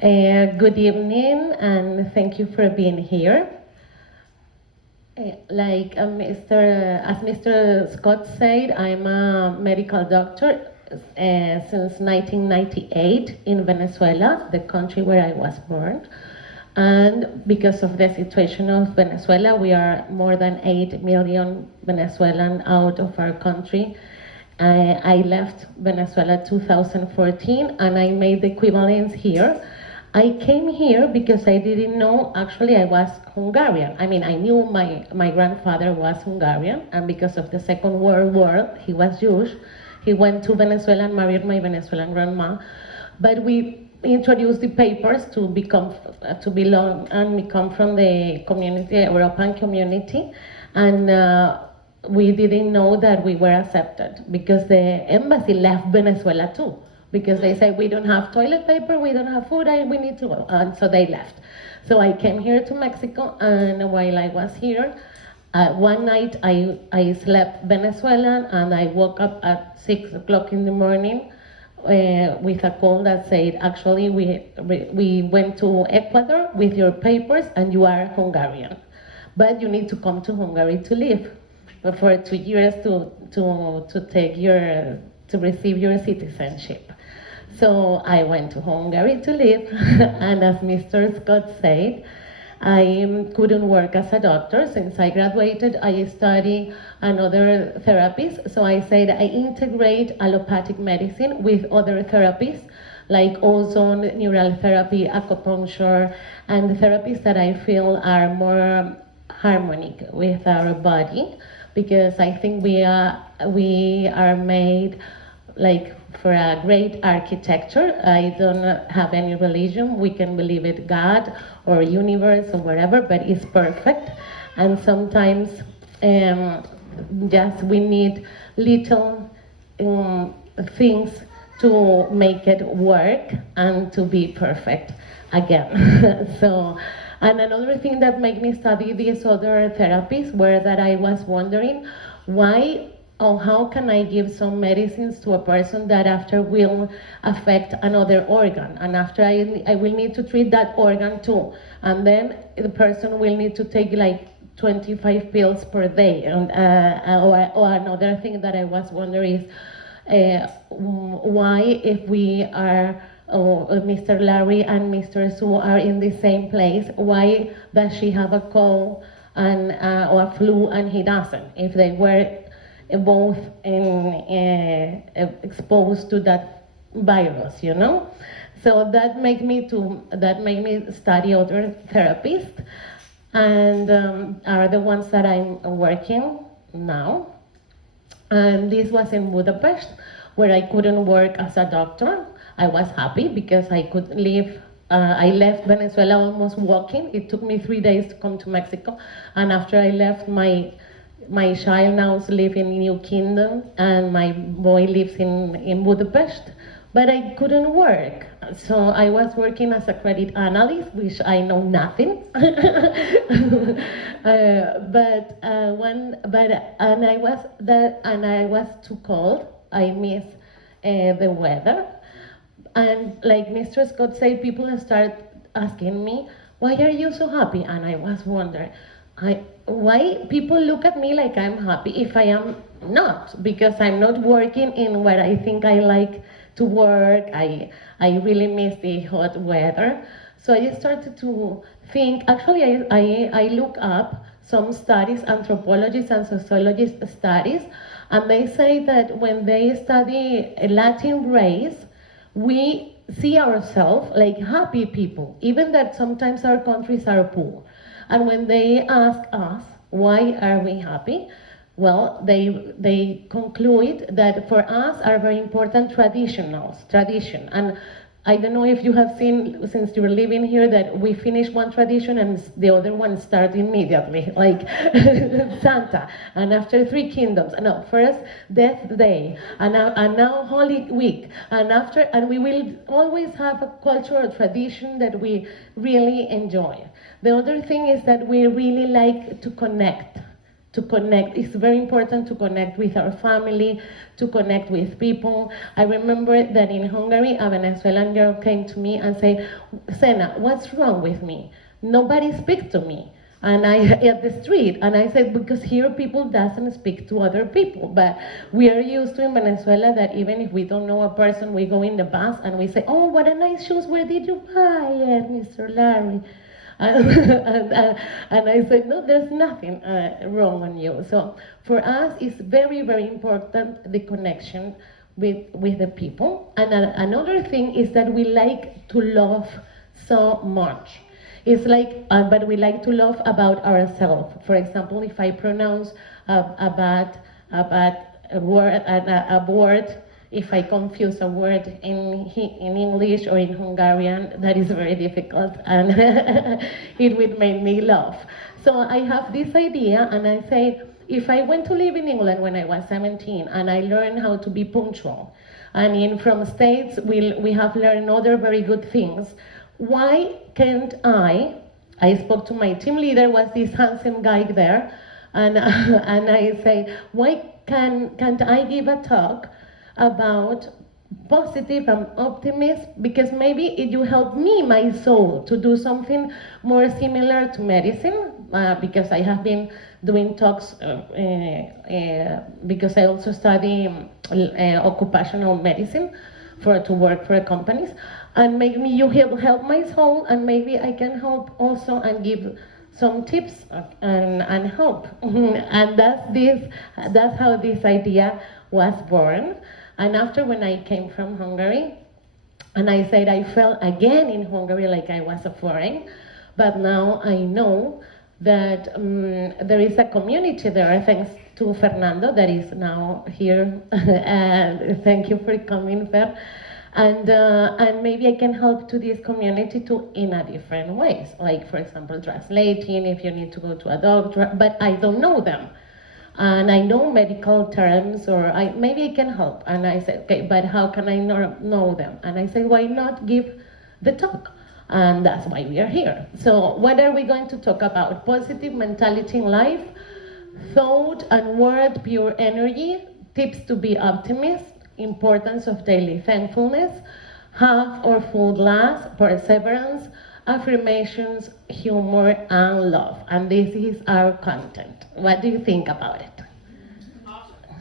Good evening, and thank you for being here. As Mr. Scott said, I'm a medical doctor since 1998 in Venezuela, the country where I was born. And because of the situation of Venezuela, we are more than 8 million Venezuelan out of our country. I left Venezuela 2014 and I made the equivalence here. I came here because I didn't know, actually I was Hungarian. I mean, I knew my grandfather was Hungarian, and because of the Second World War, he was Jewish. He went to Venezuela and married my Venezuelan grandma. But we introduced the papers to belong and come from the community, European community, and we didn't know that we were accepted because the embassy left Venezuela too, because they said we don't have toilet paper, we don't have food, and we need to go, and so they left. So I came here to Mexico, and while I was here, one night I slept Venezuelan, and I woke up at 6 o'clock in the morning with a call that said, actually, we went to Ecuador with your papers, and you are Hungarian, but you need to come to Hungary to live for 2 years to receive your citizenship. So I went to Hungary to live, and as Mr. Scott said, I couldn't work as a doctor. Since I graduated, I study another therapies. So I said I integrate allopathic medicine with other therapies, like ozone, neural therapy, acupuncture, and therapies that I feel are more harmonic with our body, because I think we are made like for a great architecture. I don't have any religion. We can believe it God or universe or whatever, but it's perfect. And sometimes just we need little things to make it work and to be perfect again. So, and another thing that made me study these other therapies were that I was wondering why or how can I give some medicines to a person that after will affect another organ, and after I will need to treat that organ too, and then the person will need to take like 25 pills per day. And or another thing that I was wondering is why, if we are Mr. Larry and Mr. Sue are in the same place, why does she have a cold and or a flu and he doesn't? If they were both exposed to that virus, you know. So that made me study other therapists, and are the ones that I'm working now. And this was in Budapest, where I couldn't work as a doctor. I was happy because I could live. I left Venezuela almost walking. It took me 3 days to come to Mexico, and after I left, my child now lives in New Kingdom, and my boy lives in Budapest, but I couldn't work. So I was working as a credit analyst, which I know nothing. And I was too cold. I miss the weather, and like Mr. Scott said, people start asking me, "Why are you so happy?" And I was wondering, why people look at me like I'm happy if I am not, because I'm not working in what I think I like to work. I really miss the hot weather. So I started to think, actually I look up some studies, anthropologists and sociologists studies, and they say that when they study a Latin race, we see ourselves like happy people, even that sometimes our countries are poor. And when they ask us, why are we happy? Well, they conclude that for us are very important tradition. And I don't know if you have seen, since you're living here, that we finish one tradition and the other one starts immediately, like Santa, and after Three Kingdoms, no, first Death Day, and now Holy Week, and we will always have a cultural tradition that we really enjoy. The other thing is that we really like to connect to connect. It's very important to connect with our family, to connect with people. I remember that in Hungary, a Venezuelan girl came to me and said, Sena, what's wrong with me? Nobody speaks to me. And I at the street, and I said, because here people doesn't speak to other people, but we are used to in Venezuela that even if we don't know a person, we go in the bus and we say, oh, what a nice shoes, where did you buy it, Mr. Larry? And I said, no, there's nothing wrong on you. So for us, it's very, very important, the connection with the people. And another thing is that we like to love so much. It's like, but we like to love about ourselves. For example, if I pronounce a bad word, if I confuse a word in English or in Hungarian, that is very difficult, and it would make me laugh. So I have this idea, and I say, if I went to live in England when I was 17, and I learned how to be punctual, and from States we have learned other very good things, why can't I spoke to my team leader, was this handsome guy there, and I say, why can't I give a talk about positive and optimism, because maybe it will help me, my soul, to do something more similar to medicine, because I have been doing talks, because I also study occupational medicine to work for companies, and maybe you help my soul, and maybe I can help also and give some tips and hope. And that's how this idea was born. And after, when I came from Hungary, and I said I felt again in Hungary like I was a foreign, but now I know that there is a community there, thanks to Fernando, that is now here. And thank you for coming, Fer. And maybe I can help to this community to in a different ways, like for example translating if you need to go to a doctor, but I don't know them. And I know medical terms, or maybe I can help. And I said, okay, but how can I know them? And I said, why not give the talk? And that's why we are here. So what are we going to talk about? Positive mentality in life, thought and word, pure energy, tips to be optimist, importance of daily thankfulness, half or full glass, perseverance, affirmations, humor, and love. And this is our content. What do you think about it?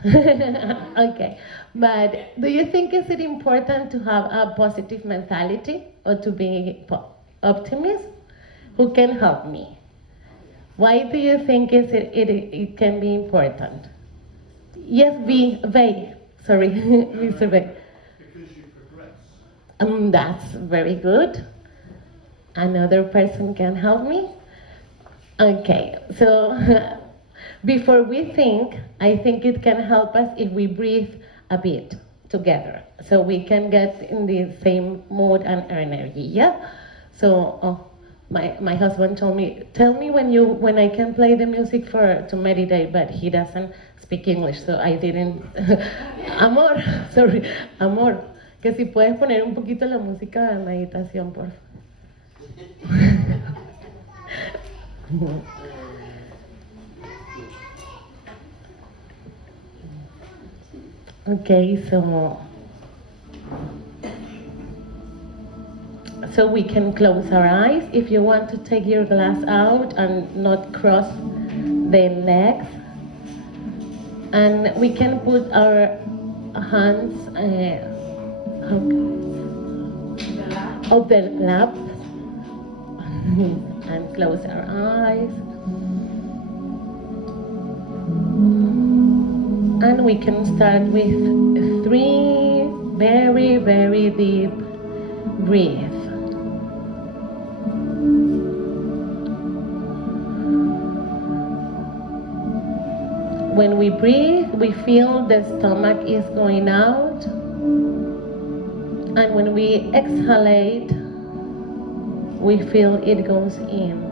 Okay, but do you think is it important to have a positive mentality or to be optimist? Who can help me? Why do you think it can be important? Yes, Vey. Sorry, Mr. Vey. Because you progress. That's very good. Another person can help me? Okay, so before we think, I think it can help us if we breathe a bit together, so we can get in the same mood and energy, yeah? So, my husband told me, tell me when I can play the music to meditate, but he doesn't speak English, so I didn't. Amor, sorry, amor, que si puedes poner un poquito la música de meditación, por favor. Okay, so we can close our eyes. If you want to take your glass out and not cross the legs, and we can put our hands of the laps and close our eyes. And we can start with 3 very, very deep breaths. When we breathe, we feel the stomach is going out. And when we exhalate, we feel it goes in.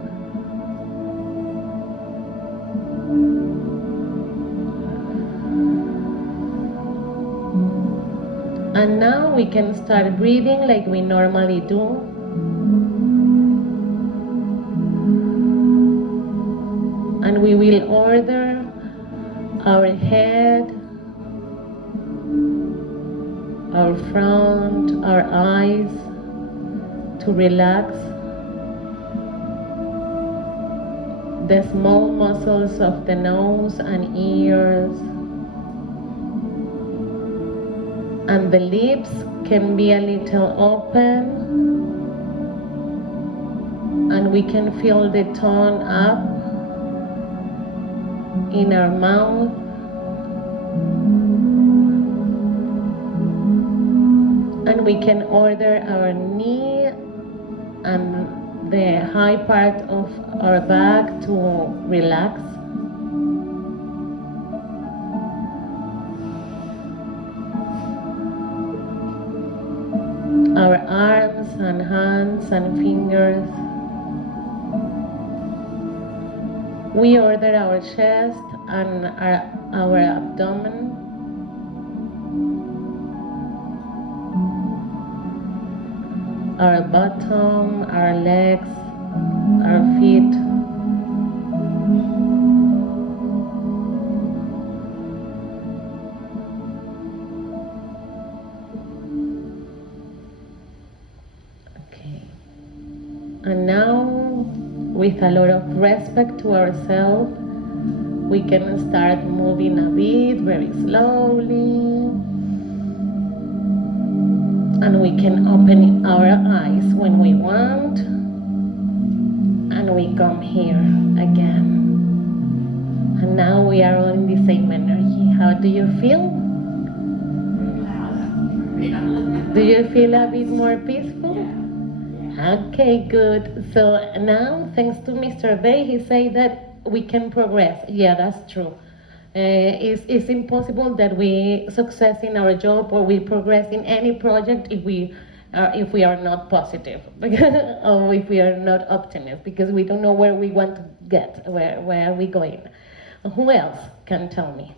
And now we can start breathing like we normally do. And we will order our head, our front, our eyes to relax, the small muscles of the nose and ears, and the lips can be a little open, and we can feel the tone up in our mouth. And we can order our knee and the high part of our back to relax. Our arms and hands and fingers. We order our chest and our abdomen. Our bottom, our legs, our feet. Okay. And now, with a lot of respect to ourselves, we can start moving a bit, very slowly. And we can open our eyes when we want, and we come here again. And now we are all in the same energy. How do you feel? Do you feel a bit more peaceful? Okay, good. So now, thanks to Mr. Bay, he said that we can progress. Yeah, that's true. It's impossible that we success in our job or we progress in any project if we are not positive or if we are not optimists, because we don't know where we want to get, where are we going. Who else can tell me?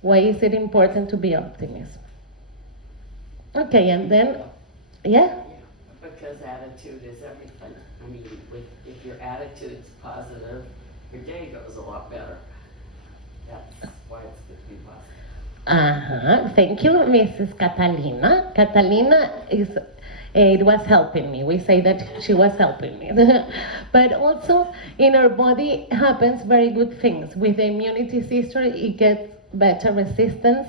Why is it important to be optimist? Okay, and then, yeah? Because attitude is everything. I mean, if your attitude's positive, your day goes a lot better. That's why it's good to be positive. Thank you, Mrs. Catalina. Catalina it was helping me. We say that she was helping me. But also, in our body happens very good things. With the immunity system, it gets better resistance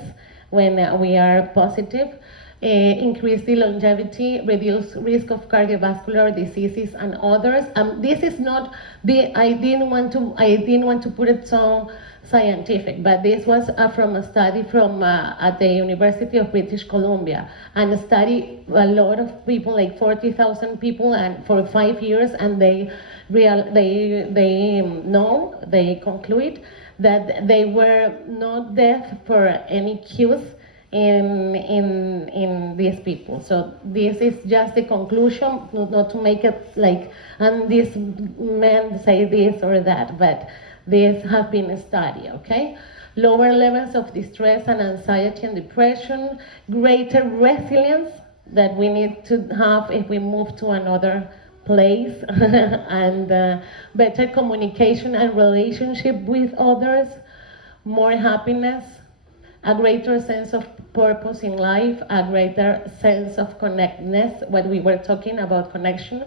when we are positive. Increase the longevity, reduce risk of cardiovascular diseases and others. This is not I didn't want to put it so scientific, but this was from a study from at the University of British Columbia, and a study a lot of people, like 40,000 people, and for 5 years, and they conclude that they were not deaf for any cues in these people. So this is just the conclusion, not to make it like, and this men say this or that, but this has been studied, okay? Lower levels of distress and anxiety and depression, greater resilience that we need to have if we move to another place, and better communication and relationship with others, more happiness, a greater sense of purpose in life, a greater sense of connectedness, what we were talking about, connection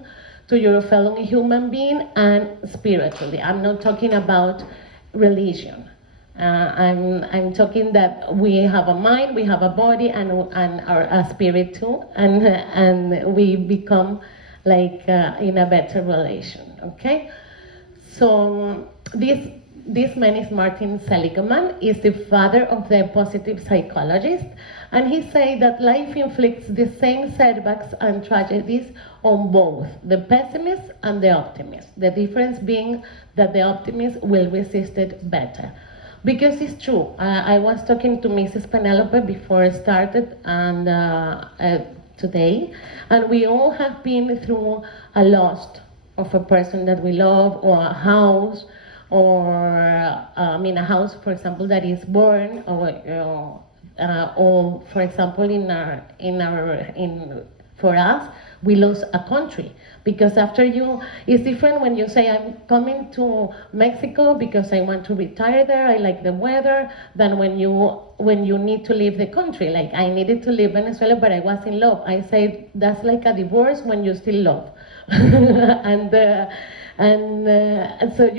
to your fellow human being, and spiritually. I'm not talking about religion. I'm talking that we have a mind, we have a body, and a spirit too, and we become like in a better relation, okay? So this man is Martin Seligman, is the father of the positive psychologist, and he said that life inflicts the same setbacks and tragedies on both the pessimist and the optimist. The difference being that the optimist will resist it better. Because it's true. I was talking to Mrs. Penelope before I started, and today, and we all have been through a loss of a person that we love, or a house, or a house, for example, that is burned, or for example, for us, we lose a country. Because after you, it's different when you say, I'm coming to Mexico because I want to retire there, I like the weather, than when you need to leave the country. Like, I needed to leave Venezuela, but I was in love. I say that's like a divorce when you still love. And so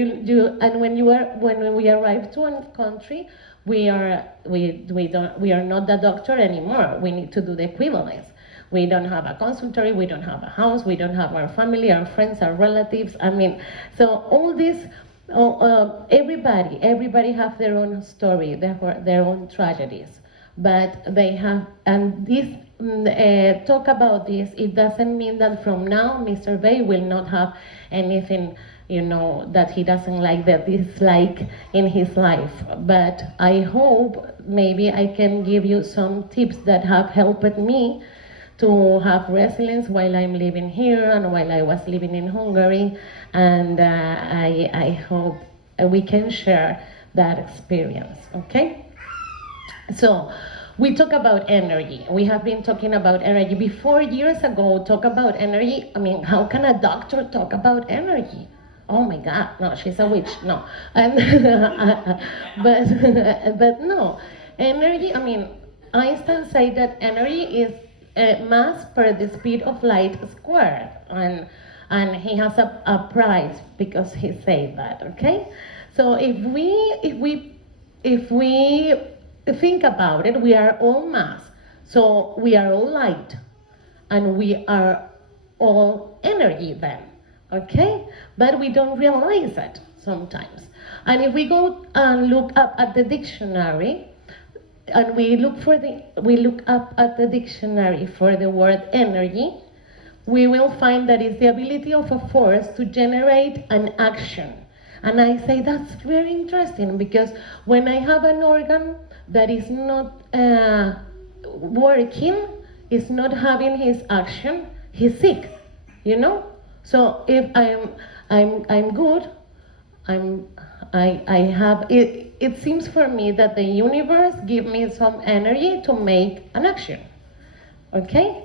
and when we arrive to a country, we are not the doctor anymore. We need to do the equivalence. We don't have a consultory, we don't have a house, we don't have our family, our friends, our relatives. I mean, so all this, everybody have their own story, their own tragedies. But they have, and this, talk about this, it doesn't mean that from now Mr. Bay will not have anything, that he doesn't like, that dislike in his life. But I hope maybe I can give you some tips that have helped me to have resilience while I'm living here and while I was living in Hungary. And I hope we can share that experience, okay? So, we talk about energy. We have been talking about energy. Before, years ago, talk about energy. I mean, how can a doctor talk about energy? Oh my God, no, she's a witch, no. And, but no, energy, I mean, Einstein said that energy is mass per the speed of light squared. And he has a prize because he said that, okay? So if we think about it, we are all mass. So we are all light. And we are all energy then. Okay? But we don't realize it sometimes. And if we go and look up at the dictionary, and we look up at the dictionary for the word energy, we will find that it's the ability of a force to generate an action. And I say that's very interesting, because when I have an organ that is not working, is not having his action, he's sick, So if I'm good, I have it. It seems for me that the universe give me some energy to make an action. Okay,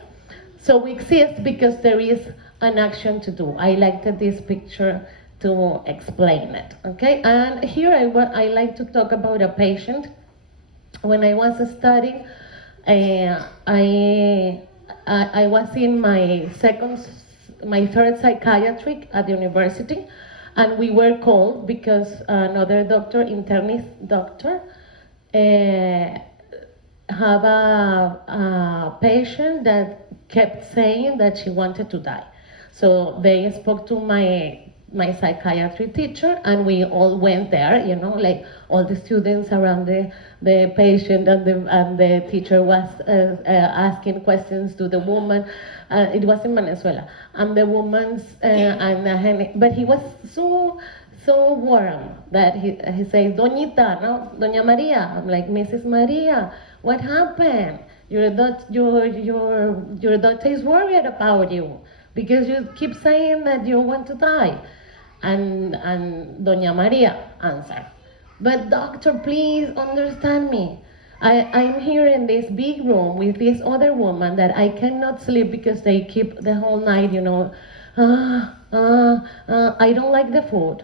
so we exist because there is an action to do. I liked this picture to explain it. Okay, and here I like to talk about a patient. When I was studying, I was in my third psychiatric at the university, and we were called because another doctor, internist doctor, have a patient that kept saying that she wanted to die. So they spoke to my psychiatry teacher, and we all went there, like all the students around the patient, and the teacher was asking questions to the woman. It was in Venezuela, and the woman's but he was so warm that he said, Doñita, no, Doña Maria. I'm like, Mrs. Maria, what happened? Your daughter is worried about you because you keep saying that you want to die. And Doña Maria answered, but doctor, please understand me. I'm here in this big room with this other woman that I cannot sleep because they keep the whole night, I don't like the food.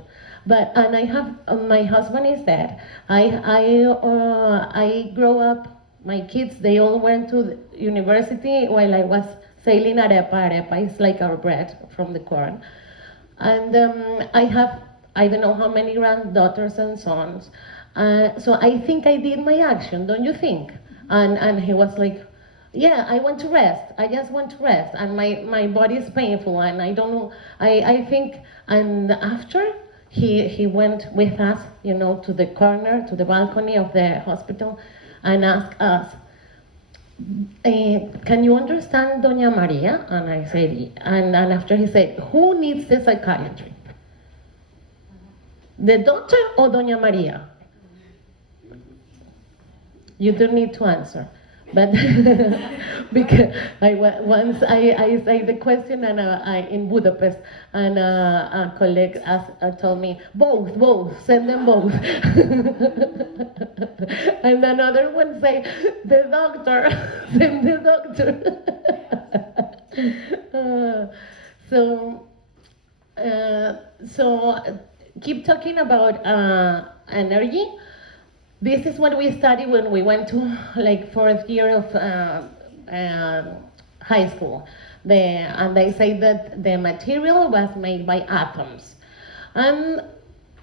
And I have, my husband is dead. I grow up, my kids, they all went to the university while I was sailing arepa. Arepa is like our bread from the corn. And I have, I don't know how many granddaughters and sons. So I think I did my action, don't you think? And he was like, yeah, I want to rest. I just want to rest. And my body is painful, and I don't know. I think, and after, he went with us, to the corner, to the balcony of the hospital, and asked us, can you understand Doña Maria? And I said, and after he said, who needs the psychiatry? The doctor or Doña Maria? You don't need to answer. But because once I say the question, and I in Budapest, and a colleague told me both, send them both. And another one say the doctor, send the doctor. Uh, so, so keep talking about energy. This is what we studied when we went to like fourth year of high school. And they say that the material was made by atoms, and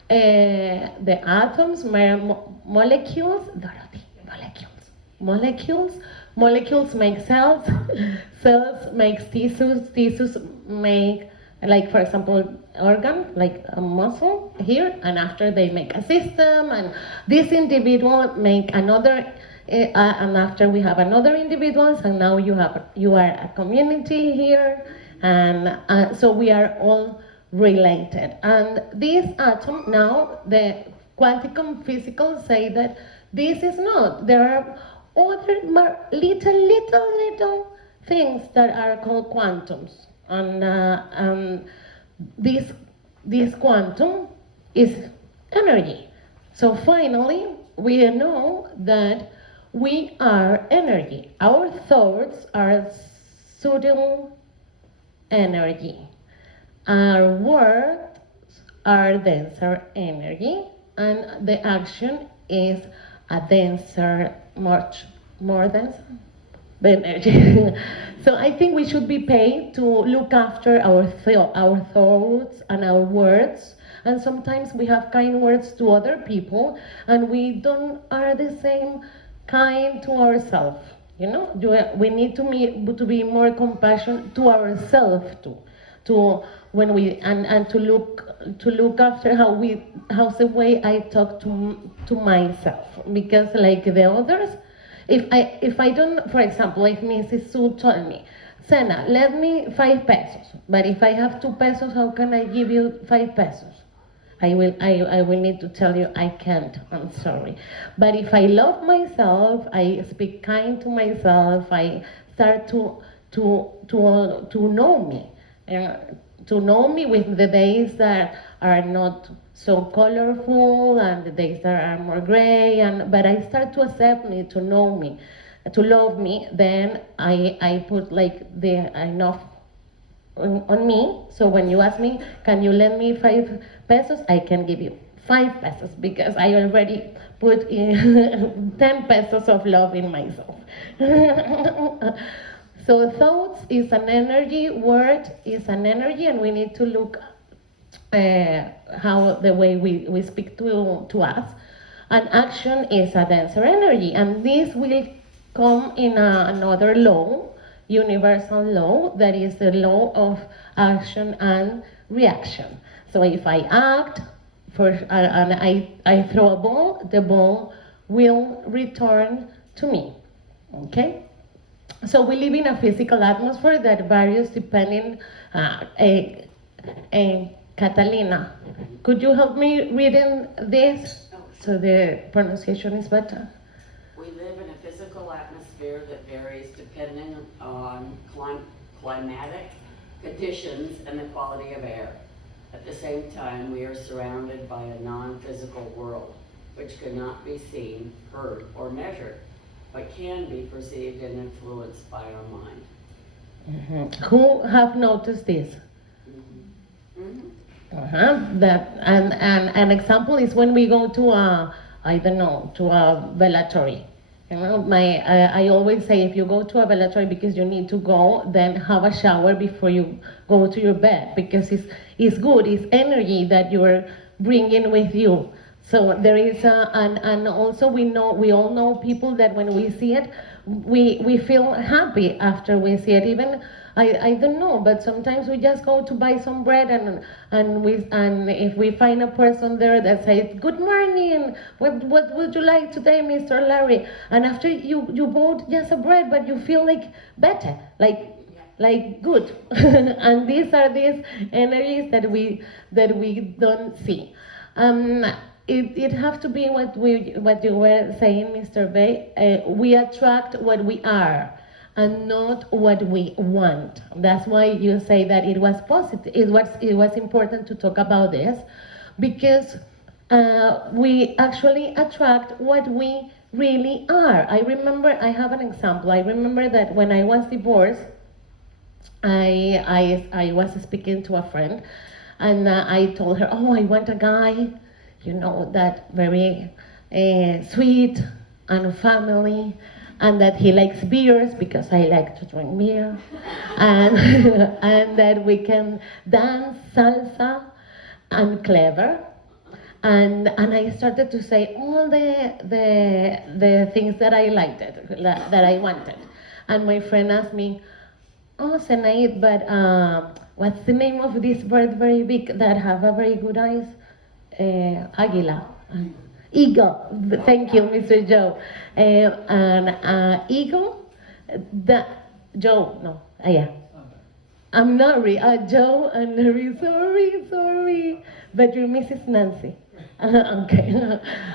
the atoms, molecules, Dorothy, molecules make cells, cells makes tissues, tissues make, like for example, organ, like a muscle here, and after they make a system, and this individual make another, and after we have another individuals, and now you are a community here, and so we are all related. And this atom now, the quantum physical say that this is not. There are other little things that are called quantums, and this quantum is energy. So finally, we know that we are energy. Our thoughts are subtle energy. Our words are denser energy, and the action is a denser, much more dense energy. So I think we should be paid to look after our thoughts and our words. And sometimes we have kind words to other people, and we don't are the same kind to ourselves. You know, we need to be more compassionate to ourselves too, to when we and to look after how's the way I talk to myself, because like the others, if I don't, for example, if Mrs. Sue told me, Sena, let me 5 pesos, but if I have 2 pesos, how can I give you 5 pesos? I will need to tell you I can't. I'm sorry. But if I love myself, I speak kind to myself. I start to know me, to know me with the days that are not so colorful and the days that are more gray. But I start to accept me, to know me, to love me. Then I put like the enough on me. So when you ask me, can you lend me 5 pesos? I can give you 5 pesos because I already put in 10 pesos of love in myself. So thoughts is an energy, word is an energy, and we need to look how the way we speak to us. And action is a denser energy, and this will come in another law, universal law, that is the law of action and reaction. So if I act and I throw a ball, the ball will return to me. Okay? So we live in a physical atmosphere that varies depending. Catalina, could you help me reading this so the pronunciation is better? We live in a physical atmosphere that varies depending on climatic conditions and the quality of air. At the same time, we are surrounded by a non-physical world, which cannot be seen, heard, or measured, but can be perceived and influenced by our mind. Mm-hmm. Who have noticed this? Mm-hmm. Mm-hmm. That and an example is when we go to I don't know, to a velatory. You know, I always say if you go to a velatory because you need to go, then have a shower before you go to your bed, because it's good, it's energy that you are bringing with you. So there is and also we all know people that when we see it, we feel happy after we see it. Even I don't know, but sometimes we just go to buy some bread and if we find a person there that says good morning, what would you like today, Mr. Larry? And after you bought just a bread, but you feel like better, like good. And these are these energies that we don't see. It have to be what you were saying, Mr. Bay. We attract what we are, and not what we want. That's why you say that it was positive. It was important to talk about this, because we actually attract what we really are. I have an example. I remember that when I was divorced, I was speaking to a friend, and I told her, oh, I want a guy, that very sweet and family, and that he likes beers because I like to drink beer, and and that we can dance salsa and clever. And I started to say all the things that I liked, that I wanted. And my friend asked me, oh, Zenaid, but what's the name of this bird very big that have a very good eyes? Águila. Eagle. Thank you, Mr. Joe. And eagle, the Joe, no, yeah. I'm not Joe and sorry, but you're Mrs. Nancy. Okay.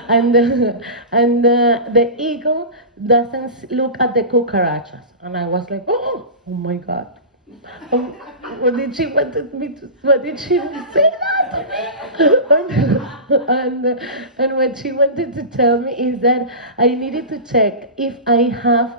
And the eagle doesn't look at the cucarachas, and I was like, oh my God. Um, what did she wanted me to? What did she say that to me? And what she wanted to tell me is that I needed to check if I have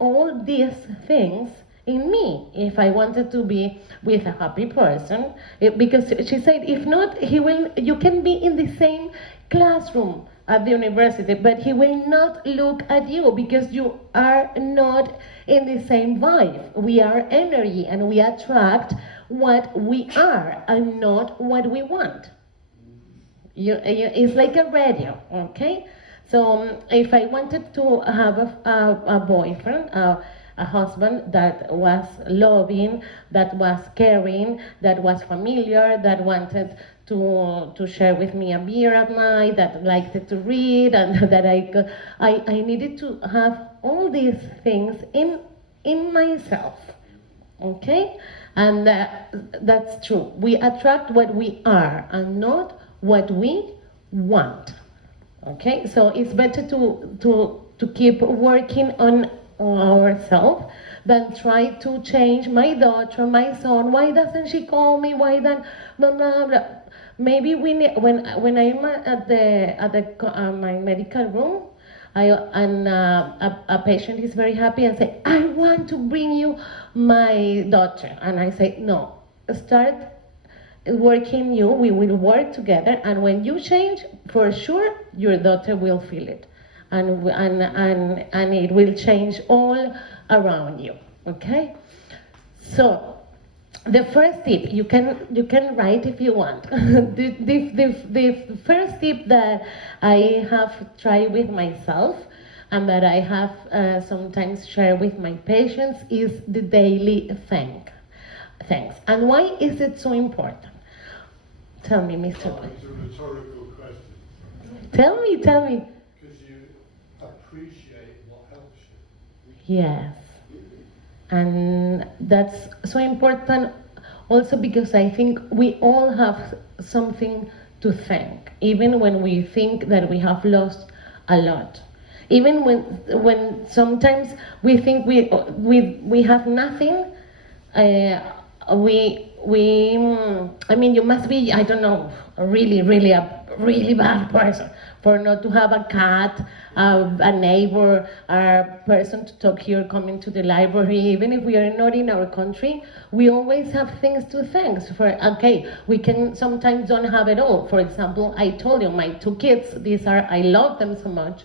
all these things in me if I wanted to be with a happy person. Because she said, if not, you can be in the same classroom at the university, but he will not look at you because you are not in the same vibe. We are energy, and we attract what we are and not what we want. It's like a radio, okay? So if I wanted to have a boyfriend, a husband that was loving, that was caring, that was familiar, that wanted to share with me a beer at night, that liked to read, and that I needed to have all these things in myself, okay? And that's true. We attract what we are and not what we want. Okay, so it's better to keep working on ourselves than try to change my daughter, my son. Why doesn't she call me? Why then blah blah blah? Maybe when I'm at my medical room, a patient is very happy and say, I want to bring you my daughter, and I say no. Start working you, we will work together, and when you change, for sure your daughter will feel it, and it will change all around you. Okay, so the first tip, you can write if you want. The first tip that I have tried with myself and that I have sometimes share with my patients is the daily thanks. And why is it so important? Tell me, Mr. Oh, it's a rhetorical question. Tell me. Because you appreciate what helps you. Yes. And that's so important also because I think we all have something to thank, even when we think that we have lost a lot. Even when sometimes we think we have nothing, I mean, you must be, I don't know, a really bad person for not to have a cat, a neighbor, a person to talk here, coming to the library. Even if we are not in our country, we always have things to thank for. Okay, we can sometimes don't have it all. For example, I told you my two kids, I love them so much.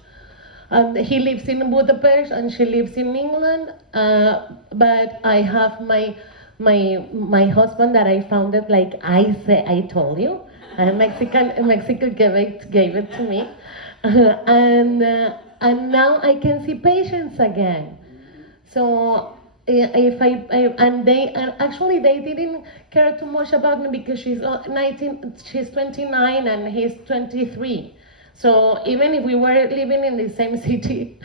He lives in Budapest and she lives in England, but I have my husband that I found it, like I told you, Mexico gave it to me, and now I can see patients again. So if and actually they didn't care too much about me because she's 29 and he's 23. So even if we were living in the same city,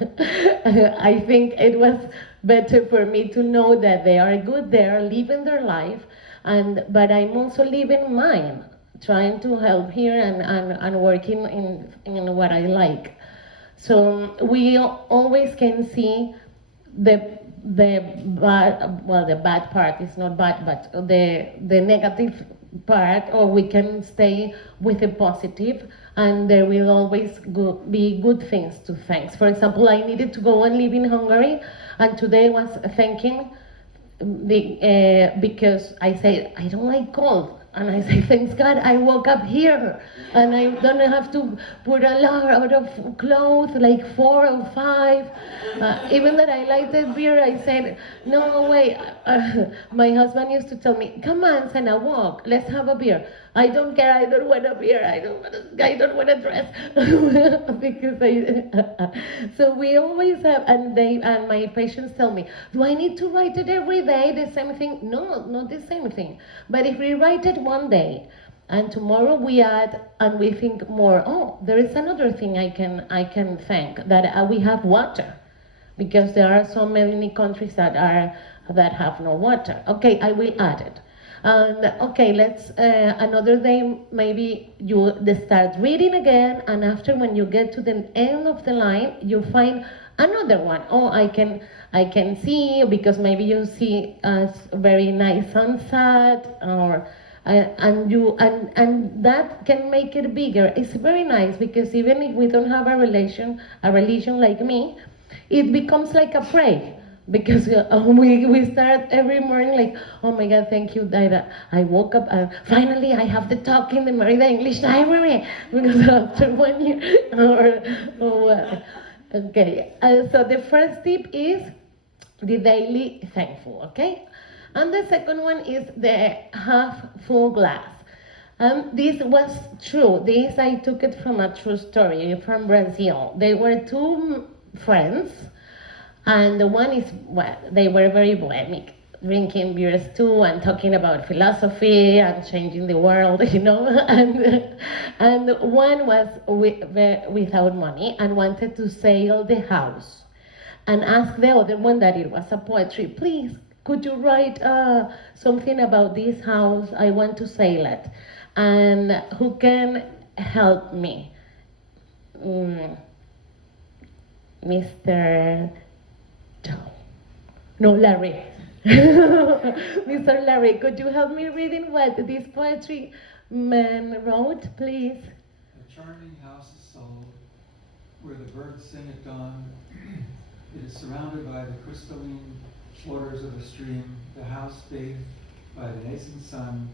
I think it was better for me to know that they are good, they are living their life, but I'm also living mine, trying to help here and working in what I like. So we always can see the bad part is not bad, but the negative part, or we can stay with the positive, and there will always be good things to thank. For example, I needed to go and live in Hungary, and today I was thanking because I say I don't like cold, and I say thanks God I woke up here, and I don't have to put a lot of clothes like 4 or 5. Even that I like the beer, I said no way. My husband used to tell me, "Come on, Senna, walk. Let's have a beer." I don't care. I don't want a beer. I don't want a dress because so we always have, and my patients tell me, do I need to write it every day the same thing? No, not the same thing. But if we write it one day, and tomorrow we add and we think more, oh, there is another thing I can thank, that we have water, because there are so many countries that have no water. Okay, I will add it. And okay, let's another day maybe you start reading again, and after when you get to the end of the line, you find another one. Oh, I can see, because maybe you see a very nice sunset, or and that can make it bigger. It's very nice, because even if we don't have a religion like me, it becomes like a prayer, because we start every morning like, oh my God, thank you that I woke up and finally I have the talk in the Merida English Library, because after 1 year okay. So the first tip is the daily thankful, okay? And the second one is the half full glass. This was true. This I took it from a true story from Brazil. They were two friends, and the one is, well, they were very bohemic, drinking beers too, and talking about philosophy and changing the world, and one was without money and wanted to sell the house, and asked the other one that it was a poetry. Please, could you write something about this house? I want to sell it, and who can help me? Mr. No, Larry. Mr. Larry, could you help me reading what this poetry man wrote, please? A charming house is sold, where the birds sing at dawn. It is surrounded by the crystalline waters of a stream. The house, bathed by the nascent sun,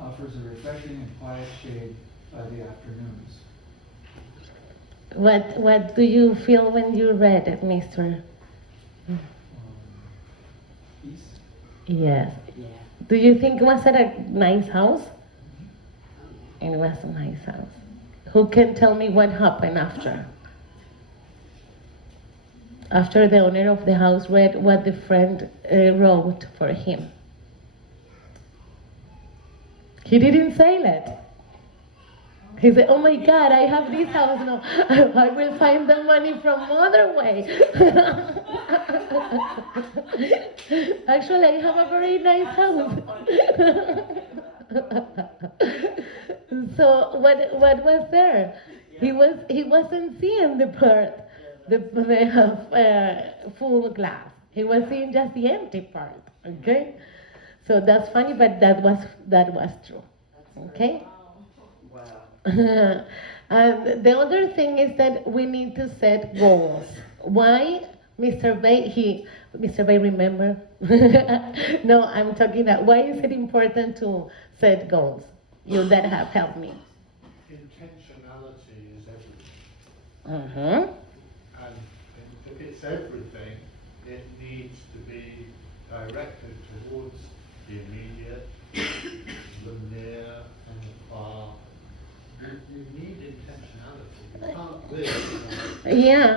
offers a refreshing and quiet shade by the afternoons. What do you feel when you read it, Mr.? Peace? Yes. Yeah. Do you think was it a nice house? It was a nice house. Who can tell me what happened after? After the owner of the house read what the friend wrote for him. He didn't sell it. He said, oh my God, I have this house now. I will find the money from other way. Actually, I have a very nice house. So what was there? He wasn't seeing the part, the full glass. He was seeing just the empty part. Okay, so that's funny, but that was true. Okay. Wow. And the other thing is that we need to set goals. Why, Mr. Bay, remember? No, I'm talking about why is it important to set goals? You that have helped me. Intentionality is everything. Mm-hmm. And if it's everything, it needs to be directed towards the immediate, the near, and the far. You need intentionality. You can't live. Yeah,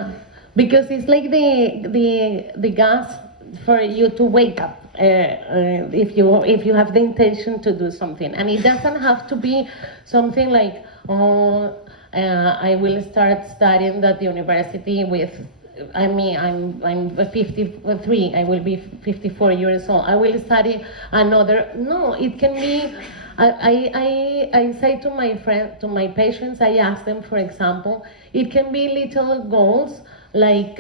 because it's like the gas for you to wake up. If you have the intention to do something, and it doesn't have to be something like, oh, I will start studying at the university with. I mean, I'm 53. I will be 54 years old. I will study another. No, it can be. I say to my patients, I ask them, for example, it can be little goals, like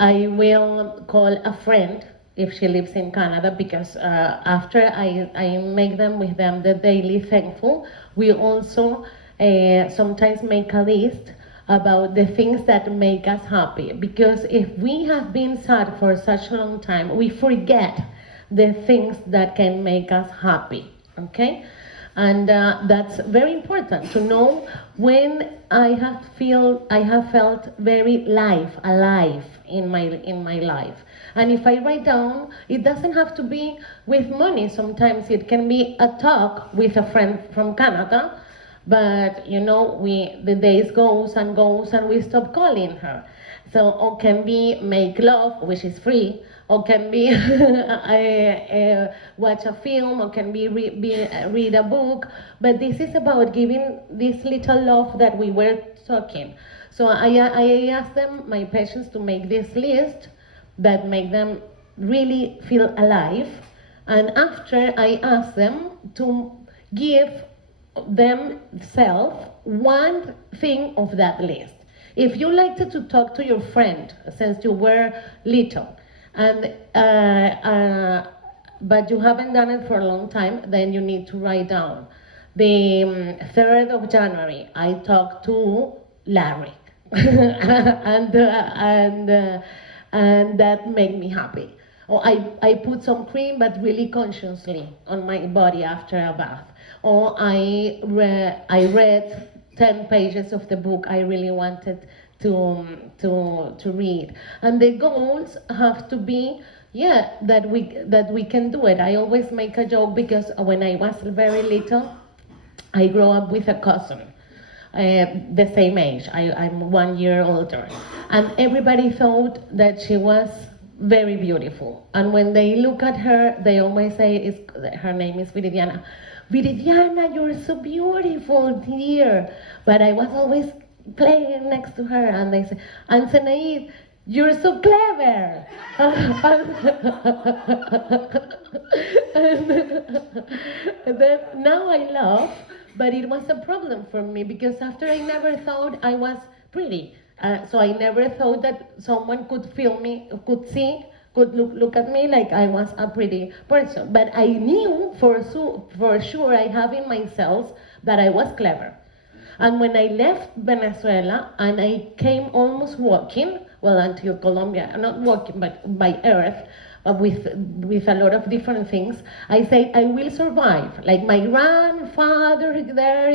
I will call a friend if she lives in Canada, because after I make them with them the daily thankful, we also sometimes make a list about the things that make us happy, because if we have been sad for such a long time, we forget the things that can make us happy, okay? And that's very important to know when I have felt very alive in my life. And if I write down, it doesn't have to be with money. Sometimes it can be a talk with a friend from Canada, but the days goes and we stop calling her. So, or can be make love, which is free, or can be watch a film, or can be read a book. But this is about giving this little love that we were talking. So I asked them, my patients, to make this list that make them really feel alive. And after, I asked them to give themselves one thing of that list. If you liked to talk to your friend since you were little, and but you haven't done it for a long time, then you need to write down. The 3rd of January, I talked to Larry, and that made me happy. Or I put some cream, but really consciously, on my body after a bath. Or I read 10 pages of the book I really wanted to read. And the goals have to be, that we can do it. I always make a joke, because when I was very little, I grew up with a cousin, the same age. I'm 1 year older. And everybody thought that she was very beautiful. And when they look at her, they always say, her name is Viridiana. Viridiana, you're so beautiful, dear. But I was always playing next to her, and they say, and Zenaid, you're so clever. And then now I laugh, but it was a problem for me, because after I never thought I was pretty. So I never thought that someone could feel me, could look at me like I was a pretty person. But I knew for sure I have in myself that I was clever. And when I left Venezuela and I came almost walking, well, until Colombia, not walking, but by earth, with a lot of different things, I said, I will survive. Like my grandfather there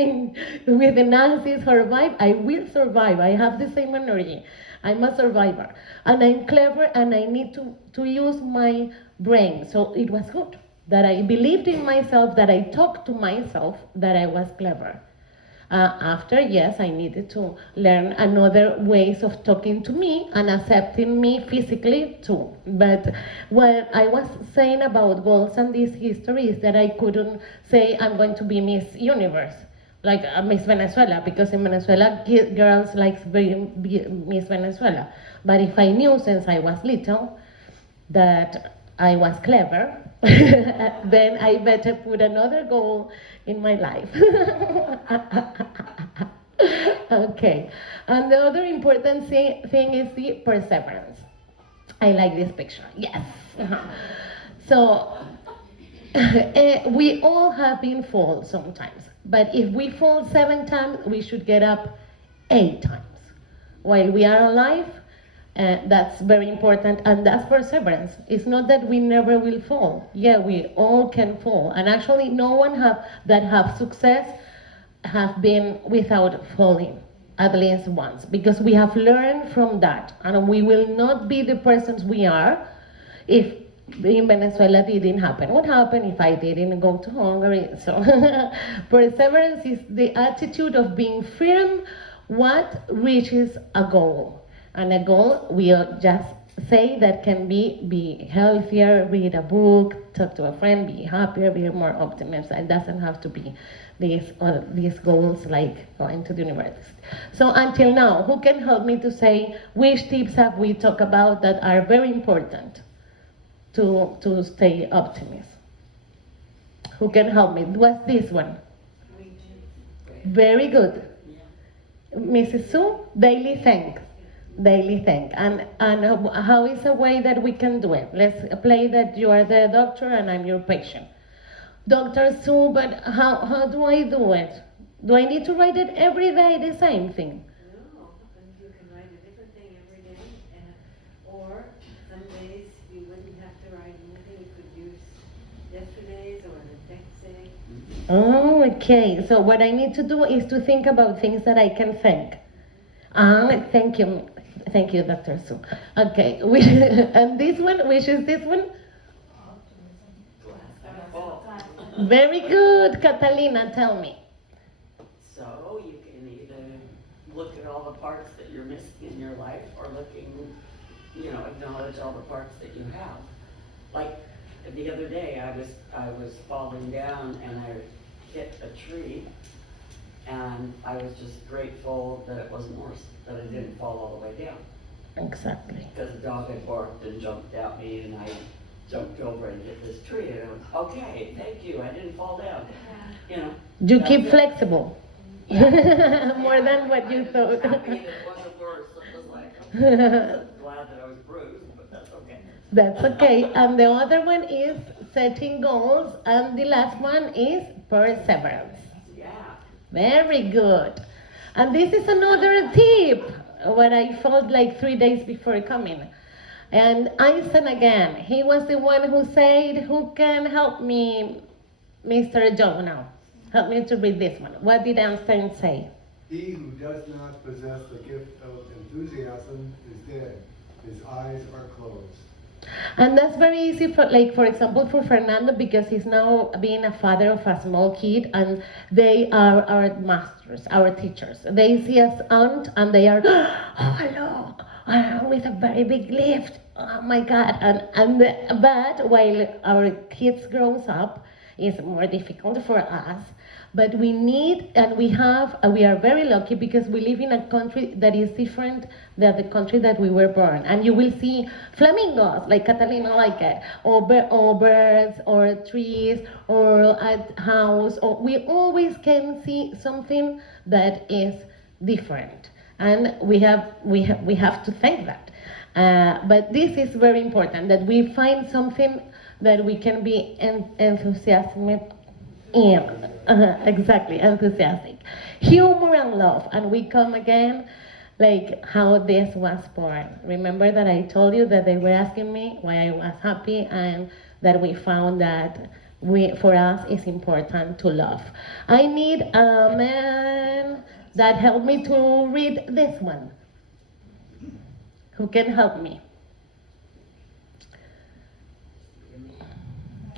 with the Nazis survived, I will survive. I have the same energy. I'm a survivor. And I'm clever, and I need to use my brain. So it was good that I believed in myself, that I talked to myself that I was clever. After, yes, I needed to learn another ways of talking to me and accepting me physically too. But what I was saying about goals and this history is that I couldn't say I'm going to be Miss Universe, like Miss Venezuela, because in Venezuela, girls like Miss Venezuela. But if I knew since I was little that I was clever, then I better put another goal in my life. Okay, and the other important thing is the perseverance. I like this picture, yes. So, we all have been fall sometimes, but if we fall 7 times, we should get up 8 times. While we are alive, that's very important, and that's perseverance. It's not that we never will fall. Yeah, we all can fall, and actually no one that have success have been without falling at least once, because we have learned from that, and we will not be the persons we are if in Venezuela didn't happen. What happened if I didn't go to Hungary? So perseverance is the attitude of being firm what reaches a goal. And a goal, we'll just say that can be healthier, read a book, talk to a friend, be happier, be more optimistic. It doesn't have to be these goals like going to the university. So until now, who can help me to say which tips have we talked about that are very important to stay optimist? Who can help me? What's this one? Very good. Mrs. Sue, daily thanks. Daily think. And how is a way that we can do it? Let's play that you are the doctor and I'm your patient. Dr. Sue, but how do I do it? Do I need to write it every day, the same thing? No, you can write a different thing every day, or some days you wouldn't have to write anything. You could use Oh, okay. So what I need to do is to think about things that I can thank. Thank you. Thank you, Dr. Sue. Okay. And this one, which is this one? Oh, Very good, Catalina, tell me. so you can either look at all the parts that you're missing in your life or acknowledge all the parts that you have. Like the other day, I was falling down and I hit a tree, and I was just grateful that it wasn't worse, that I didn't fall all the way down. Exactly. Because the dog had barked and jumped at me, and I jumped over and hit this tree, and I was, okay, thank you, I didn't fall down. You that's keep it. flexible. Yeah. More than what you I was thought. happy that it wasn't worse. It was like, I'm glad that I was bruised, but that's okay. That's okay. And the other one is setting goals, and the last one is perseverance. Yeah. Very good. And this is another tip, what I felt like 3 days before coming. And Einstein again, he was the one who said, who can help me, Mr. Joe now? Help me to read this one. What did Einstein say? He who does not possess the gift of enthusiasm is dead. His eyes are closed. And that's very easy for, like, for example, for Fernando, because he's now being a father of a small kid, and they are our masters, our teachers. They see us out, and they are, oh, look, with a very big lift. Oh my God! But while our kids grows up, it's more difficult for us. But we need, and we are very lucky because we live in a country that is different than the country that we were born. And you will see flamingos, like Catalina like it, or birds, or trees, or a house, or we always can see something that is different. And we have to thank that. But this is very important, that we find something that we can be enthusiastic. Yeah, exactly, enthusiastic. Humor and love, and we come again, like how this was born. Remember that I told you that they were asking me why I was happy, and that we found that for us, it's important to love. I need a man that helped me to read this one. Who can help me?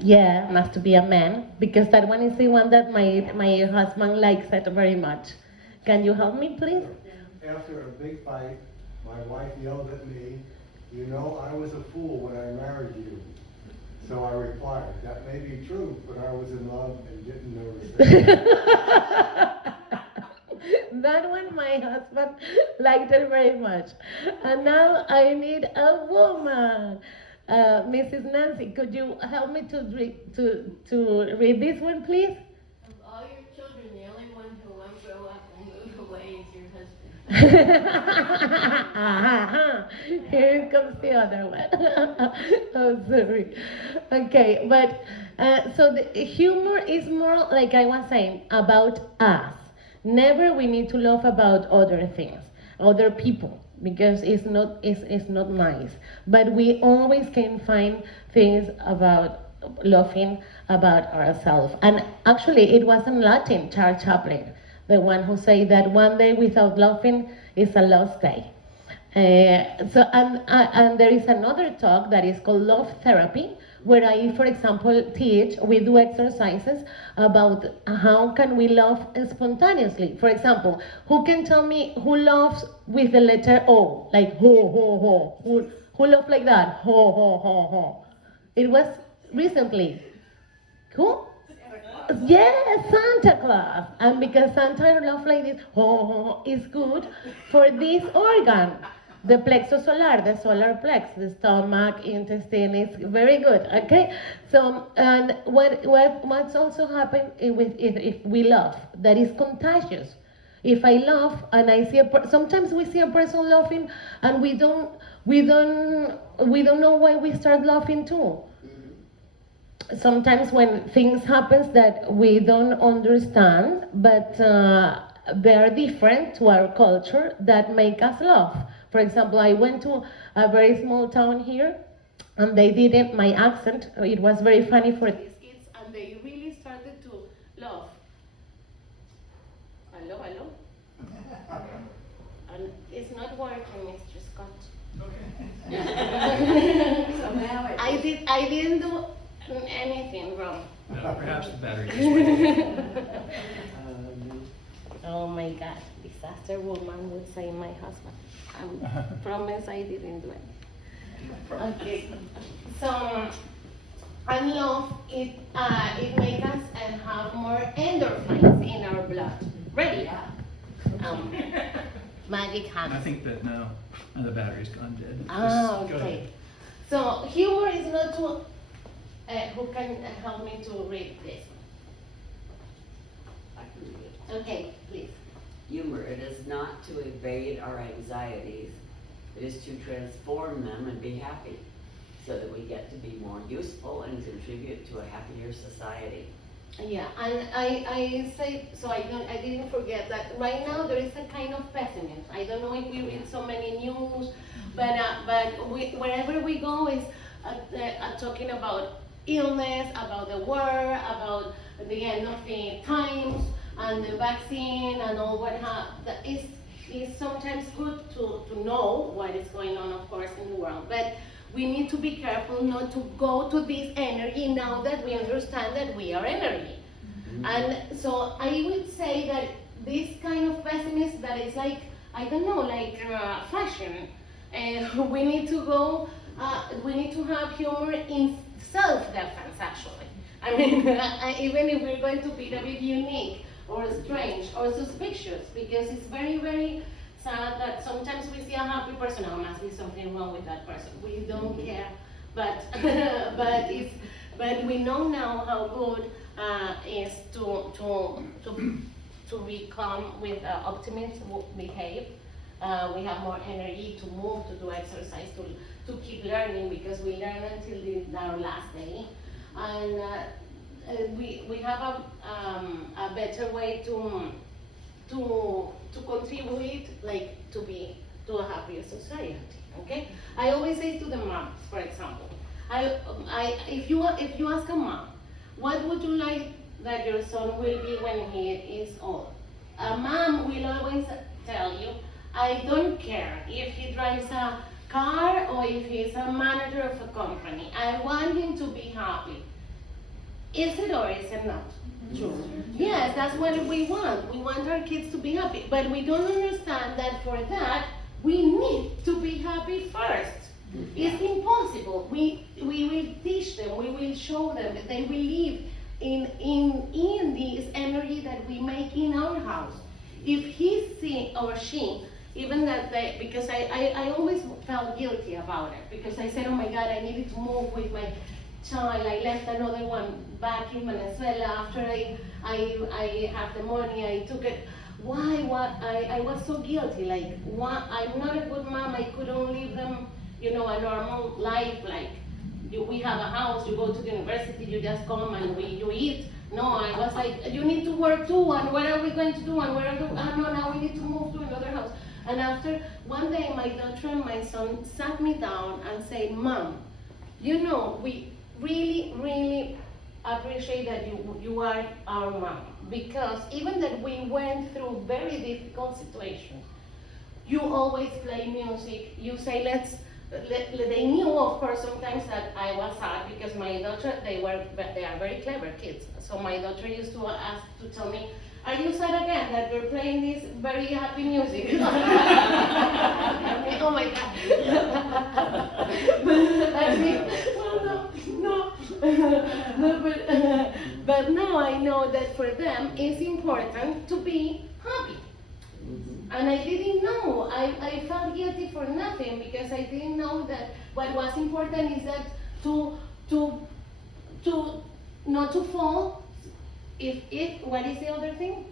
Yeah, must be a man, because that one is the one that my husband likes it very much. Can you help me, please? After a big fight, my wife yelled at me, "You know, I was a fool when I married you." So I replied, "That may be true, but I was in love and didn't notice it." That one my husband liked it very much. And now I need a woman. Mrs. Nancy, could you help me to read this one, please? Of all your children, the only one who won't grow up and move away is your husband. Here comes the other one. Oh, sorry. Okay, but so the humor is more, like I was saying, about us. Never we need to laugh about other things, other people, because it's not nice. But we always can find things about laughing about ourselves. And actually, it was in Latin, Charles Chaplin, the one who said that one day without laughing is a lost day. And there is another talk that is called love therapy, where I, for example, teach, we do exercises about how can we love spontaneously. For example, who can tell me who loves with the letter O, like ho, ho, ho? Who loves like that? Ho, ho, ho, ho. It was recently. Who? Yes, Santa Claus. And because Santa loves like this, ho, ho, ho, is good for this organ. The plexus solar, the solar plex, the stomach, intestine is very good. Okay, so and what's also happened if we love, that is contagious. If I love and I see sometimes we see a person laughing and we don't know why we start laughing too. Sometimes when things happen that we don't understand, but they are different to our culture, that make us laugh. For example, I went to a very small town here, and they didn't, my accent, it was very funny for these kids, and they really started to laugh. Hello, hello. And it's not working, Mr. Scott. So now it I didn't do anything wrong. No, perhaps the battery is working. Oh my God, disaster woman would say my husband. I promise I didn't do it. Okay, so and love it makes us have more endorphins in our blood. Ready? Magic hands. I think that no, the battery's gone dead. Ah, Just go okay. ahead. So humor is not to. Who can help me to read this? I can read it. Okay, please. Humor, it is not to evade our anxieties, it is to transform them and be happy, so that we get to be more useful and contribute to a happier society. Yeah, and I say so. I didn't forget that right now there is a kind of pessimism. I don't know if we read so many news, but wherever we go is talking about illness, about the war, about the end of the times, and the vaccine and all what is sometimes good to know what is going on, of course, in the world. But we need to be careful not to go to this energy now that we understand that we are energy. Mm-hmm. And so I would say that this kind of pessimism that is like, I don't know, like fashion, we need to go, we need to have humor in self-defense, actually. I mean, even if we're going to be a bit unique or strange or suspicious, because it's very, very sad that sometimes we see a happy person, oh, must be something wrong with that person. We don't care, but but we know now how good is to become with optimism, behave. We have more energy to move, to do exercise, to keep learning, because we learn until our last day, and we have a better way to contribute, like to a happier society. Okay, I always say to the moms, for example, if you ask a mom, what would you like that your son will be when he is old? A mom will always tell you, I don't care if he drives a car or if he's a manager of a company. I want him to be happy. Is it or is it not true? Yes, that's what we want. We want our kids to be happy. But we don't understand that for that, we need to be happy first. It's impossible. We will teach them, we will show them that they will live in this energy that we make in our house. If he or she, even that they, because I always felt guilty about it, because I said, oh my God, I needed to move with my child. I left another one back in Venezuela after I have the money, I took it. Why? I was so guilty, like, why, I'm not a good mom, I couldn't leave them, a normal life, like, we have a house, you go to the university, you just come and you eat. No, I was like, you need to work too, and what are we going to do, and no, now we need to move to another house. And after, one day my daughter and my son sat me down and said, Mom, we really, really appreciate that you are our mom, because even that we went through very difficult situations, you always play music, you say they knew, of course, sometimes that I was sad, because my daughter, they are very clever kids, so my daughter used to tell me, are you sad again that we're playing this very happy music? Oh my God. I mean, well, no. But now I know that for them it's important to be happy. And I didn't know. I felt guilty for nothing, because I didn't know that what was important is that to not to fall. If what is the other thing?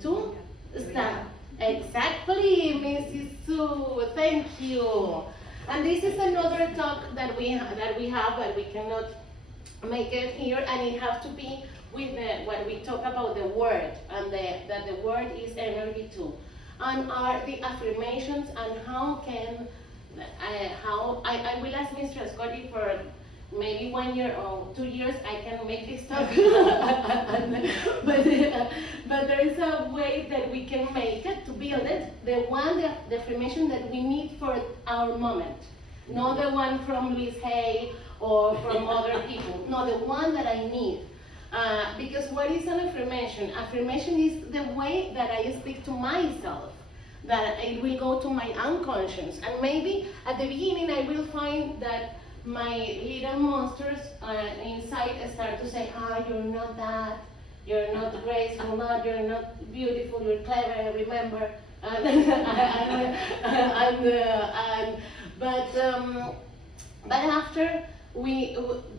To stand. Exactly, Mrs. Sue. Thank you. And this is another talk that we have, but we cannot make it here, and it has to be with when we talk about the word, and that the word is energy too, and are the affirmations, and how I will ask Mr. Scotty for maybe 1 year or 2 years I can make this talk. but there is a way way that we can make it, to build it, the affirmation that we need for our moment. Not the one from Louise Hay or from other people. No, the one that I need. Because what is an affirmation? Affirmation is the way that I speak to myself, that it will go to my unconscious. And maybe at the beginning I will find that my little monsters inside start to say, you're not that, you're not graceful, you're not beautiful, you're clever, remember. But after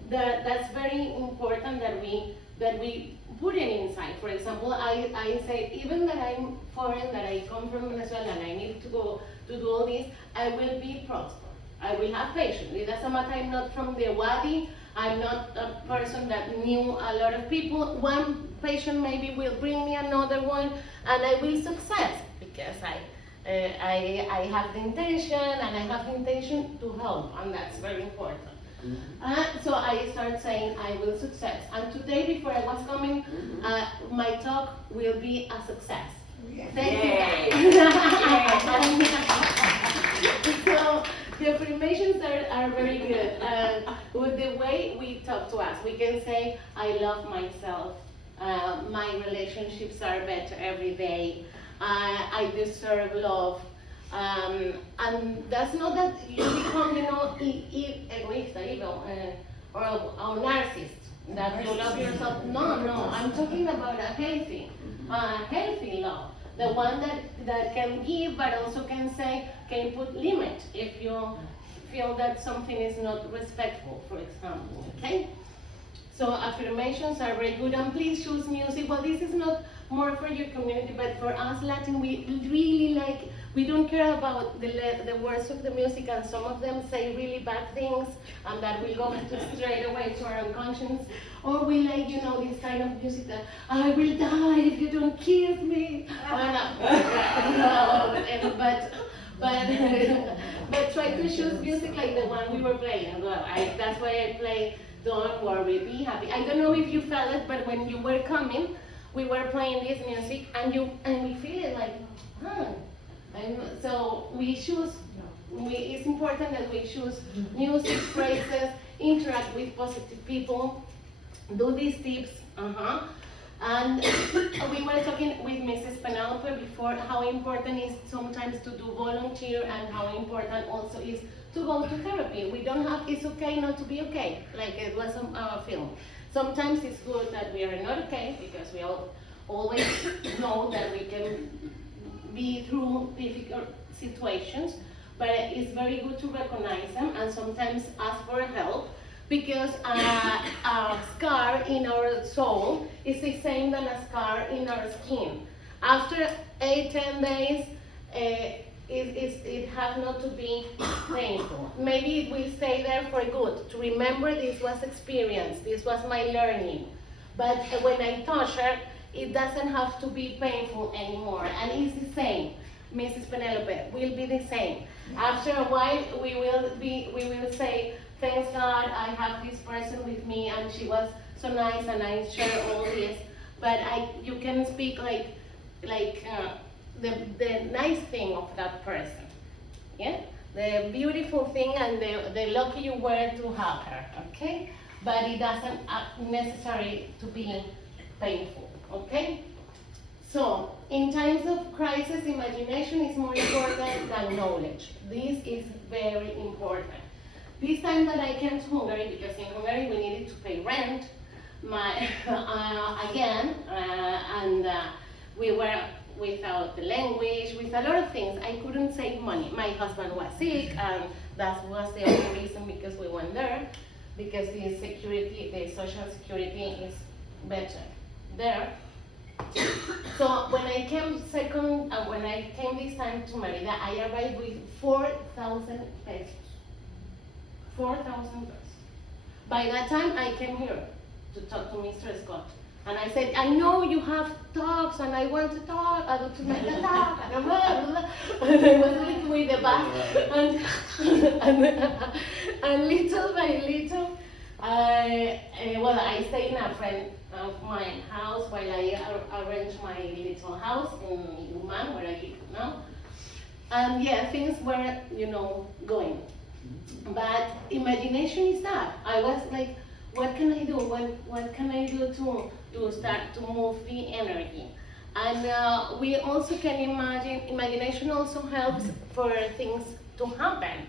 that's very important that we put it inside. For example, I say, even that I'm foreign, that I come from Venezuela and I need to go to do all this, I will be prosperous. I will have patience. It doesn't matter, I'm not from the Wadi, I'm not a person that knew a lot of people. One patient maybe will bring me another one, and I will success because I have the intention, and I have the intention to help, and that's very important. So I start saying I will success. And today, before I was coming, my talk will be a success. Thank you. So the affirmations are very good. With the way we talk to us, we can say, I love myself. My relationships are better every day. I deserve love. And that's not that you become, egoista, evil, or narcissist, that you love yourself. No, I'm talking about a healthy love. The one that can give, but also can put limit if you feel that something is not respectful, for example, okay? So affirmations are very good, and please choose music. Well, this is not more for your community, but for us Latin, we really we don't care about the words of the music, and some of them say really bad things, and that will go straight away to our unconscious. Or we like, this kind of music that, I will die if you don't kiss me. But try to choose music like the one we were playing. Well, that's why I play Don't Worry, Be Happy. I don't know if you felt it, but when you were coming, we were playing this music, and we feel it like, And so we choose. It's important that we choose music, phrases, interact with positive people, do these tips. And we were talking with Mrs. Penelope before how important it is sometimes to do volunteer, and how important also is to go to therapy. It's okay not to be okay, like it was a film. Sometimes it's good that we are not okay, because we always know that we can be through difficult situations, but it's very good to recognize them and sometimes ask for help, because a scar in our soul is the same than a scar in our skin. After 8-10 days, it has not to be painful. Maybe it will stay there for good, to remember this was experience, this was my learning. But when I touch her, it doesn't have to be painful anymore, and it's the same. Mrs. Penelope will be the same. After a while, we will say, thanks God, I have this person with me, and she was so nice, and I share all this. But you can speak like the nice thing of that person, yeah, the beautiful thing, and the lucky you were to have her, okay? But it doesn't necessary to be painful, okay? So, in times of crisis, imagination is more important than knowledge. This is very important. This time that I came to Hungary, because in Hungary we needed to pay rent, and we were without the language, with a lot of things. I couldn't save money. My husband was sick, and that was the only reason because we went there, because the social security is better there. So when I came this time to Merida, I arrived with 4,000 pesos. 4,000 pesos. By that time, I came here to talk to Mr. Scott. And I said, I know you have talks, and I want to talk, I want to make a talk, and blah, blah, blah. And I was with the bus, and little by little, I stayed in a friend of my house while I arrange my little house in Uman, where I live now. And yeah, things were, going. But imagination is that. I was like, what can I do? What can I do to start to move the energy? And we also can imagine, imagination also helps for things to happen.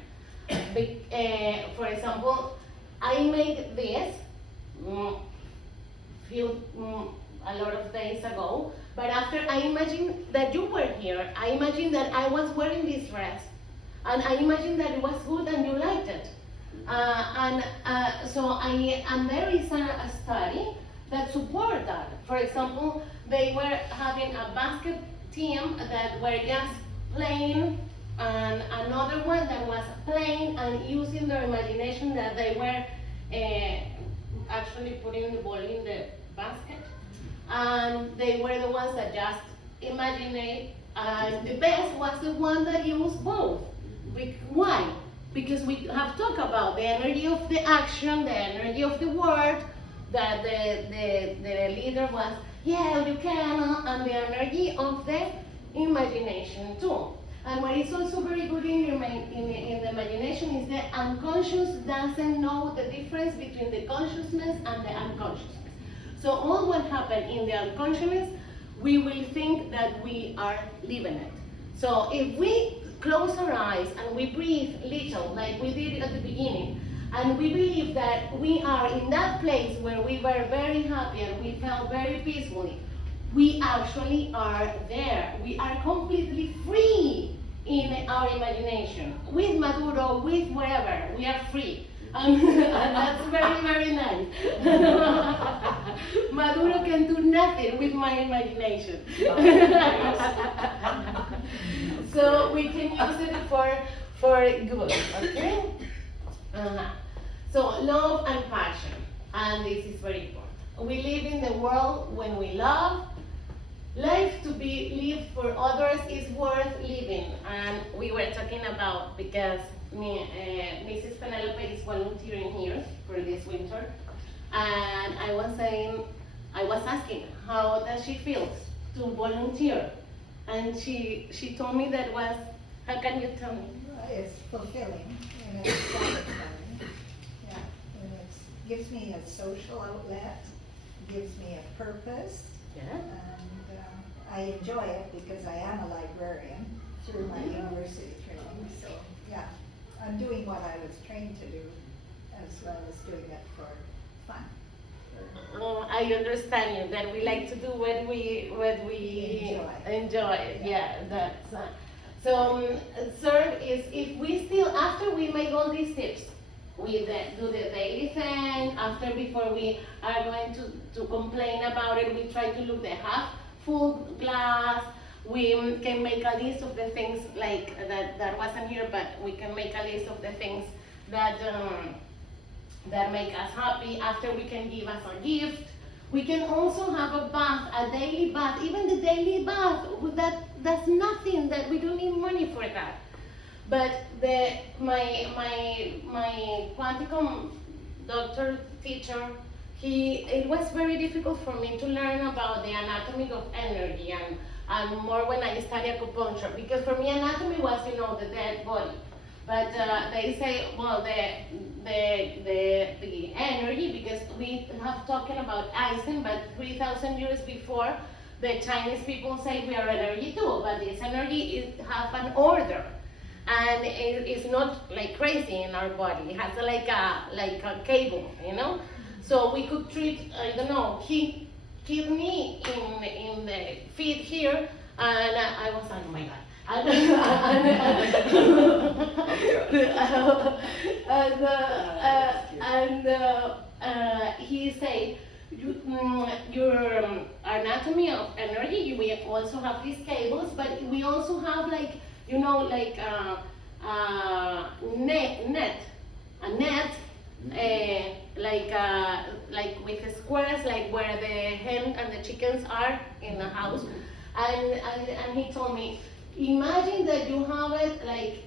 For example, I made this a lot of days ago, but after I imagined that you were here, I imagined that I was wearing this dress, and I imagined that it was good and you liked it. And there is a study that support that. For example, they were having a basket team that were just playing, and another one that was playing and using their imagination, that they were actually putting the ball in the basket. And they were the ones that just imagined it, and the best was the one that used both. Why? Because we have talked about the energy of the action, the energy of the word, that the leader was, yeah, you can, and the energy of the imagination too. And what is also very good in the imagination is the unconscious doesn't know the difference between the consciousness and the unconsciousness. So all what happened in the unconsciousness, we will think that we are living it. So if we close our eyes and we breathe little, like we did at the beginning, and we believe that we are in that place where we were very happy and we felt very peacefully, we actually are there. We are completely free in our imagination. With Maduro, with wherever, we are free. And that's very, very nice. Maduro can do nothing with my imagination. So we can use it for good, okay? So love and passion, and this is very important. We live in the world when we love. Life to be lived for others is worth living, and we were talking about, because Mrs. Penelope is volunteering here for this winter, and I was asking, how does she feel to volunteer? And she told me that was, how can you tell me? It's fulfilling and it's satisfying. Yeah, and it gives me a social outlet, gives me a purpose. Yeah. And I enjoy it because I am a librarian through my university training. So yeah, I'm doing what I was trained to do, as well as doing it for fun. Oh, I understand you, that we like to do what we enjoy. Yeah, that's so. Third is, if we still, after we make all these tips, we do the daily thing. Before we are going to complain about it, we try to look the half full glass. We can make a list of the things, like that wasn't here, but we can make a list of the things that make us happy. After, we can give us a gift. We can also have a bath, a daily bath. Even the daily bath, that's nothing, that we don't need money for that. But my quantum doctor teacher, it was very difficult for me to learn about the anatomy of energy, and more when I studied acupuncture, because for me anatomy was, the dead body. But they say, well, the energy, because we have talking about Einstein, but 3,000 years before, the Chinese people say we are energy too, but this energy has an order. And it's not like crazy in our body. It has like a cable, So we could treat, I don't know, kidney in the feet here, and I was, oh my God. He said, your anatomy of energy, we also have these cables, but we also have like like with the squares, like where the hen and the chickens are in the house. And he told me, imagine that you have it like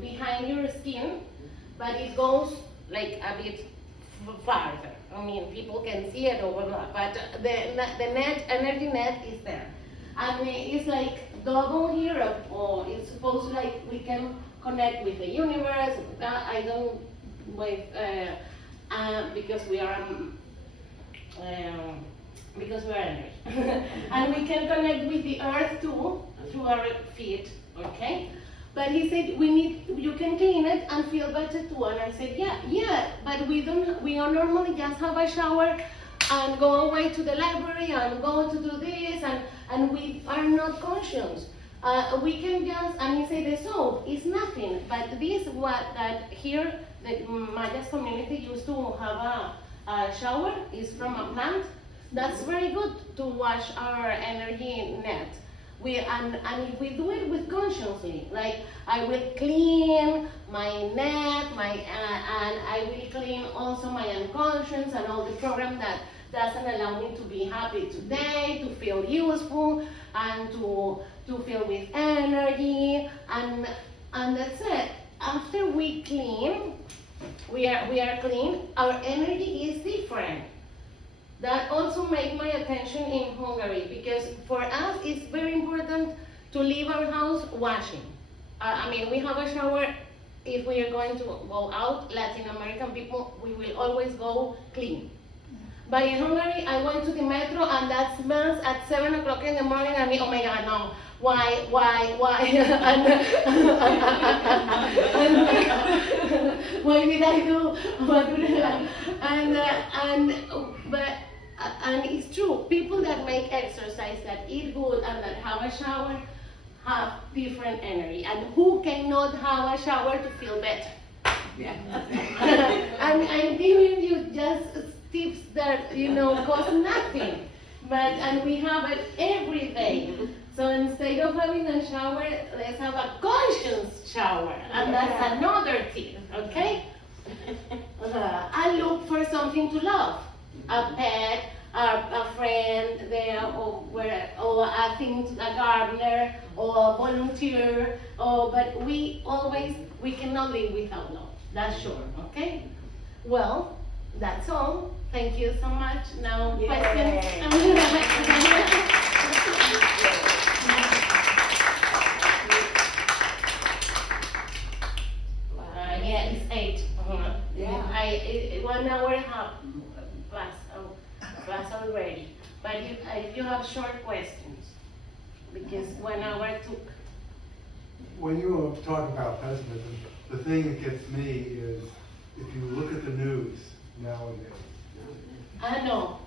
behind your skin, but it goes like a bit farther, I mean, people can see it or blah, but the energy net is there. And it's like double here, or it's supposed like we can connect with the universe. I don't wait, because we are energy. And we can connect with the earth too, through our feet, okay? But he said, you can clean it and feel better too. And I said, yeah, but we normally just have a shower and go away to the library and go to do this, and we are not conscious. We can just, and he said, the soap is nothing, but this that here, the Maya's community used to have a shower is from a plant. That's very good to wash our energy net. And if we do it with consciously, like I will clean my net, and I will clean also my unconscious and all the program that doesn't allow me to be happy today, to feel useful, and to feel with energy, and that's it. After we clean, we are clean, our energy is different. That also made my attention in Hungary, because for us it's very important to leave our house washing. I mean, we have a shower. If we are going to go out, Latin American people, we will always go clean. But in Hungary, I went to the metro and that smells at 7 o'clock in the morning, and oh my God, no. Why? and what did I do? What did I? And it's true, people that make exercise, that eat good, and that have a shower, have different energy. And who cannot have a shower to feel better? Yeah. I'm giving you just tips that, cost nothing. And we have it every day. So instead of having a shower, let's have a conscious shower. And that's another tip, okay? I look for something to love. A pet, a friend there, or a gardener, or a volunteer, but we cannot live without love. That's sure, okay? Well, that's all. Thank you so much. Now, questions? Yeah, it's 8. Yeah. 1 hour and a half class already. But if you have short questions, because 1 hour took. When you talk about pessimism, the thing that gets me is if you look at the news nowadays. I know.